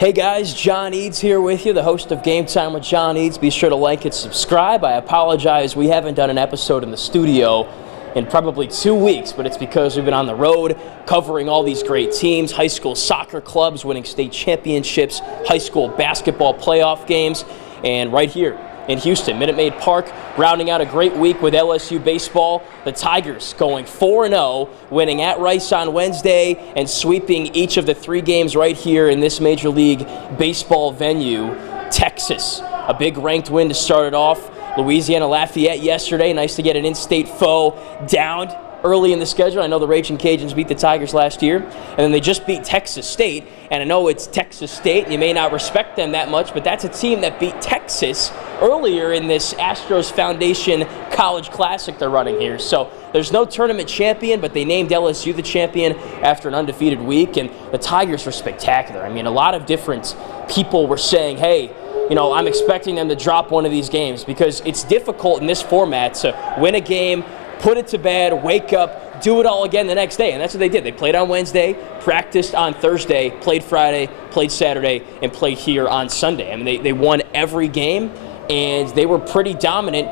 Hey guys, John Eads here with you, the host of Game Time with John Eads. Be sure to like and subscribe. I apologize, we haven't done an episode in the studio in probably 2 weeks, but it's because we've been on the road covering all these great teams, high school soccer clubs winning state championships, high school basketball playoff games, and right here in Houston, Minute Maid Park, rounding out a great week with LSU Baseball. The Tigers going 4-0, winning at Rice on Wednesday and sweeping each of the 3 games right here in this Major League Baseball venue. Texas, a big ranked win to start it off. Louisiana Lafayette yesterday, nice to get an in-state foe down early in the schedule. I know the Raging Cajuns beat the Tigers last year, and then they just beat Texas State. And I know it's Texas State, and you may not respect them that much, but that's a team that beat Texas earlier in this Astros Foundation College Classic they're running here. So there's no tournament champion, but they named LSU the champion after an undefeated week, and the Tigers were spectacular. I mean, a lot of different people were saying, hey, you know, I'm expecting them to drop one of these games because it's difficult in this format to win a game, put it to bed, wake up, do it all again the next day. And that's what they did. They played on Wednesday, practiced on Thursday, played Friday, played Saturday, and played here on Sunday. I mean, they won every game, and they were pretty dominant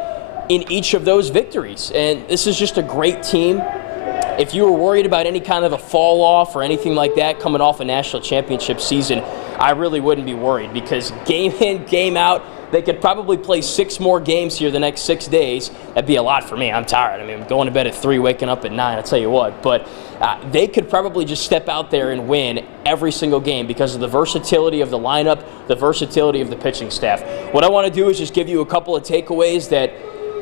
in each of those victories. And this is just a great team. If you were worried about any kind of a fall off or anything like that coming off a national championship season, I really wouldn't be worried because game in, game out, they could probably play 6 more games here the next 6 days. That'd be a lot for me. I'm tired. I mean, I'm going to bed at 3, waking up at 9, I'll tell you what. But they could probably just step out there and win every single game because of the versatility of the lineup, the versatility of the pitching staff. What I want to do is just give you a couple of takeaways that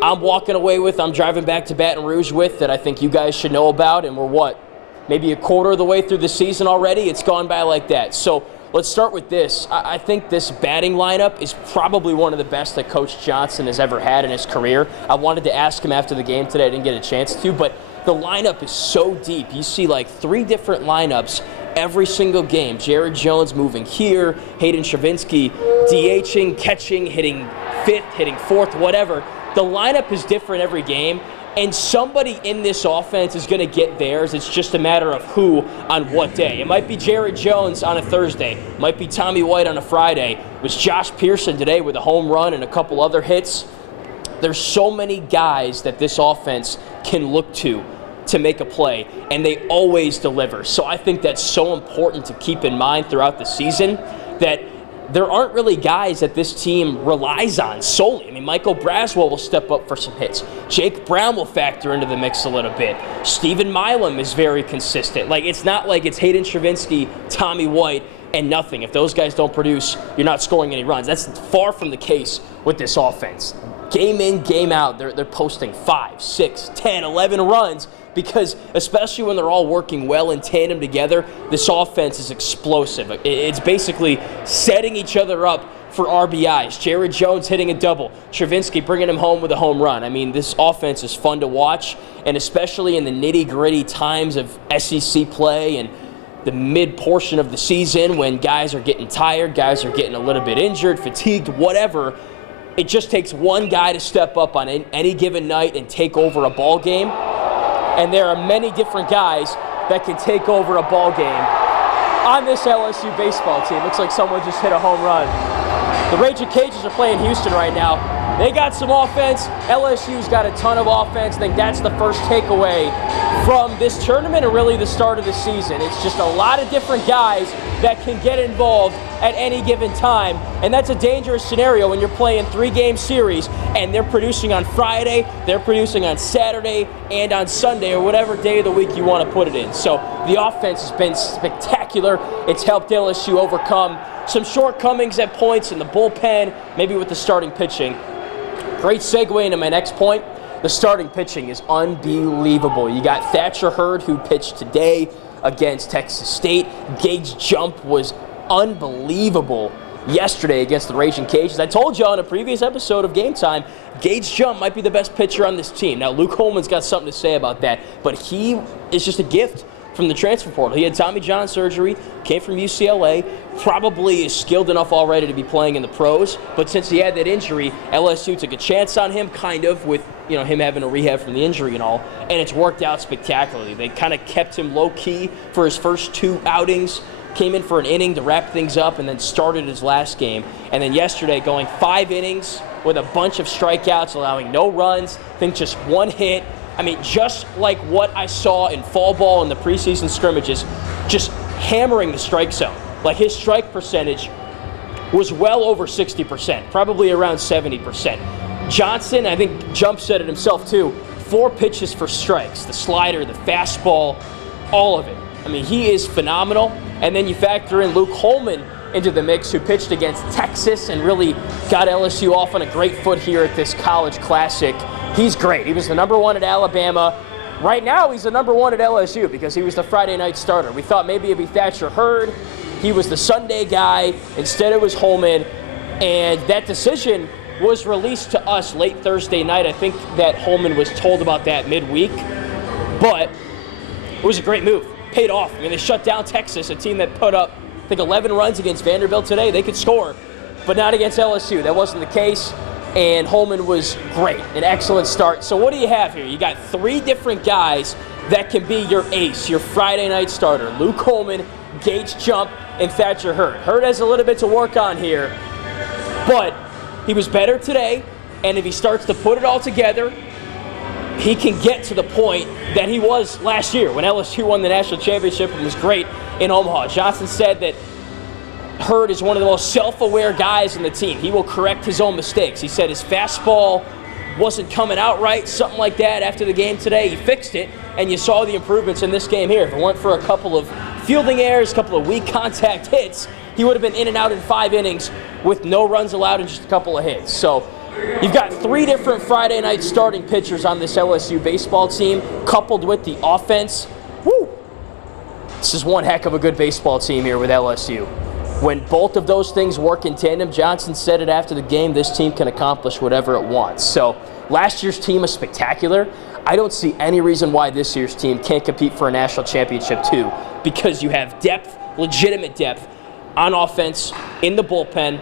I'm walking away with, I'm driving back to Baton Rouge with, that I think you guys should know about. And we're maybe a quarter of the way through the season already? It's gone by like that. So let's start with this. I think this batting lineup is probably one of the best that Coach Johnson has ever had in his career. I wanted to ask him after the game today. I didn't get a chance to, but the lineup is so deep. You see like 3 different lineups every single game. Jared Jones moving here, Hayden Stravinsky DHing, catching, hitting 5th, hitting 4th, whatever. The lineup is different every game, and somebody in this offense is going to get theirs. It's just a matter of who on what day. It might be Jared Jones on a Thursday. It might be Tommy White on a Friday. It was Josh Pearson today with a home run and a couple other hits. There's so many guys that this offense can look to make a play, and they always deliver. So I think that's so important to keep in mind throughout the season, that there aren't really guys that this team relies on solely. I mean, Michael Braswell will step up for some hits. Jake Brown will factor into the mix a little bit. Stephen Milam is very consistent. Like, it's not like it's Hayden Stravinsky, Tommy White, and nothing. If those guys don't produce, you're not scoring any runs. That's far from the case with this offense. Game in, game out, they're posting 5, 6, 10, 11 runs, because especially when they're all working well in tandem together, this offense is explosive. It's basically setting each other up for RBIs. Jared Jones hitting a double, Stravinsky bringing him home with a home run. I mean, this offense is fun to watch, and especially in the nitty-gritty times of SEC play and the mid-portion of the season when guys are getting tired, guys are getting a little bit injured, fatigued, whatever. It just takes one guy to step up on any given night and take over a ball game. And there are many different guys that can take over a ball game on this LSU baseball team. Looks like someone just hit a home run. The Raging Cajuns are playing Houston right now. They got some offense. LSU's got a ton of offense. I think that's the first takeaway from this tournament and really the start of the season. It's just a lot of different guys that can get involved at any given time. And that's a dangerous scenario when you're playing 3-game series and they're producing on Friday, they're producing on Saturday, and on Sunday, or whatever day of the week you want to put it in. So the offense has been spectacular. It's helped LSU overcome some shortcomings at points in the bullpen, maybe with the starting pitching. Great segue into my next point. The starting pitching is unbelievable. You got Thatcher Hurd, who pitched today against Texas State. Gage Jump was unbelievable yesterday against the Raging Cajuns. I told you on a previous episode of Game Time, Gage Jump might be the best pitcher on this team. Now, Luke Holman's got something to say about that, but he is just a gift from the transfer portal. He had Tommy John surgery, came from UCLA, probably is skilled enough already to be playing in the pros, but since he had that injury, LSU took a chance on him, kind of, with him having a rehab from the injury and all, and it's worked out spectacularly. They kind of kept him low-key for his first 2 outings, came in for an inning to wrap things up, and then started his last game. And then yesterday, going 5 innings with a bunch of strikeouts, allowing no runs, I think just 1 hit. I mean, just like what I saw in fall ball in the preseason scrimmages, just hammering the strike zone. Like, his strike percentage was well over 60%, probably around 70%. Johnson, I think Jump said it himself too, 4 pitches for strikes. The slider, the fastball, all of it. I mean, he is phenomenal. And then you factor in Luke Holman into the mix, who pitched against Texas and really got LSU off on a great foot here at this college classic. He's great. He was the number 1 at Alabama. Right now, he's the number 1 at LSU because he was the Friday night starter. We thought maybe it'd be Thatcher Hurd. He was the Sunday guy. Instead, it was Holman. And that decision was released to us late Thursday night. I think that Holman was told about that midweek. But it was a great move. Paid off. I mean, they shut down Texas, a team that put up, I think, 11 runs against Vanderbilt today. They could score, but not against LSU. That wasn't the case, and Holman was great. An excellent start. So what do you have here? You got 3 different guys that can be your ace, your Friday night starter. Luke Holman, Gage Jump, and Thatcher Hurd. Hurd has a little bit to work on here, but he was better today, and if he starts to put it all together, he can get to the point that he was last year when LSU won the national championship and was great in Omaha. Johnson said that Hurd is one of the most self-aware guys in the team. He will correct his own mistakes. He said his fastball wasn't coming out right, something like that, after the game today. He fixed it, and you saw the improvements in this game here. If it weren't for a couple of fielding errors, a couple of weak contact hits, he would have been in and out in 5 innings with no runs allowed and just a couple of hits. So you've got 3 different Friday night starting pitchers on this LSU baseball team, coupled with the offense. Woo! This is one heck of a good baseball team here with LSU. When both of those things work in tandem, Johnson said it after the game, this team can accomplish whatever it wants. So last year's team was spectacular. I don't see any reason why this year's team can't compete for a national championship too, because you have depth, legitimate depth, on offense, in the bullpen,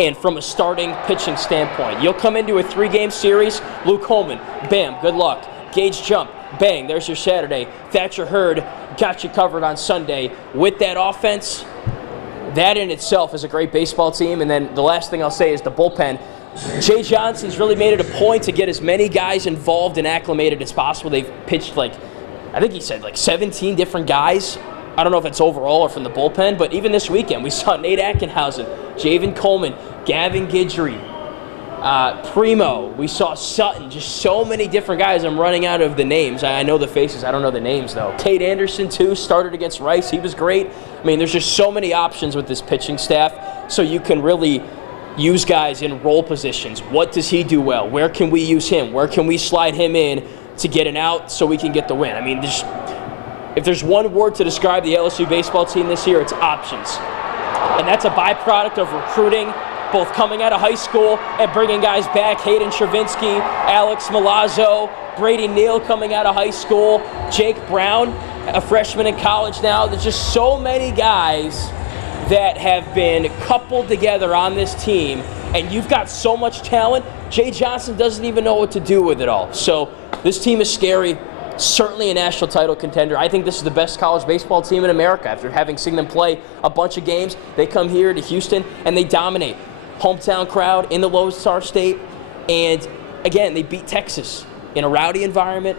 and from a starting pitching standpoint. You'll come into a 3-game series, Luke Holman, bam, good luck. Gage Jump, bang, there's your Saturday. Thatcher Hurd got you covered on Sunday. With that offense, that in itself is a great baseball team. And then the last thing I'll say is the bullpen. Jay Johnson's really made it a point to get as many guys involved and acclimated as possible. They've pitched I think he said 17 different guys. I don't know if it's overall or from the bullpen, but even this weekend we saw Nate Atkinhausen, Javen Coleman, Gavin Guidry, Primo. We saw Sutton, just so many different guys. I'm running out of the names. I know the faces. I don't know the names, though. Cade Anderson, too, started against Rice. He was great. I mean, there's just so many options with this pitching staff, so you can really use guys in role positions. What does he do well? Where can we use him? Where can we slide him in to get an out so we can get the win? I mean, if there's one word to describe the LSU baseball team this year, it's options. And that's a byproduct of recruiting, both coming out of high school and bringing guys back. Hayden Travinsky, Alex Milazzo, Brady Neal coming out of high school, Jake Brown, a freshman in college now. There's just so many guys that have been coupled together on this team, and you've got so much talent. Jay Johnson doesn't even know what to do with it all. So this team is scary. Certainly a national title contender. I think this is the best college baseball team in America. After having seen them play a bunch of games, they come here to Houston and they dominate. Hometown crowd in the Lone Star State. And again, they beat Texas in a rowdy environment,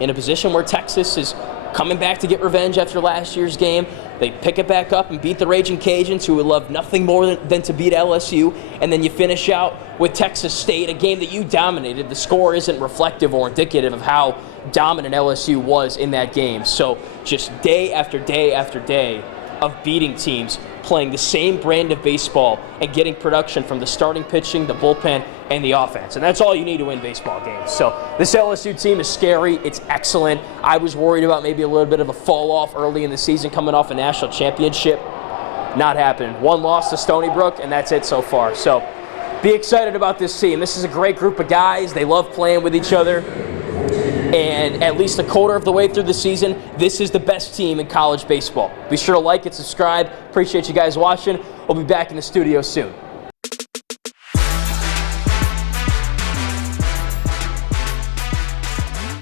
in a position where Texas is coming back to get revenge after last year's game. They pick it back up and beat the Raging Cajuns, who would love nothing more than to beat LSU. And then you finish out with Texas State, a game that you dominated. The score isn't reflective or indicative of how dominant LSU was in that game. So just day after day after day of beating teams, playing the same brand of baseball and getting production from the starting pitching, the bullpen, and the offense. And that's all you need to win baseball games. So this LSU team is scary. It's excellent. I was worried about maybe a little bit of a fall off early in the season coming off a national championship. Not happening. 1 loss to Stony Brook, and that's it so far. So be excited about this team. This is a great group of guys. They love playing with each other. and at least a quarter of the way through the season, this is the best team in college baseball. Be sure to like and subscribe. Appreciate you guys watching. We'll be back in the studio soon.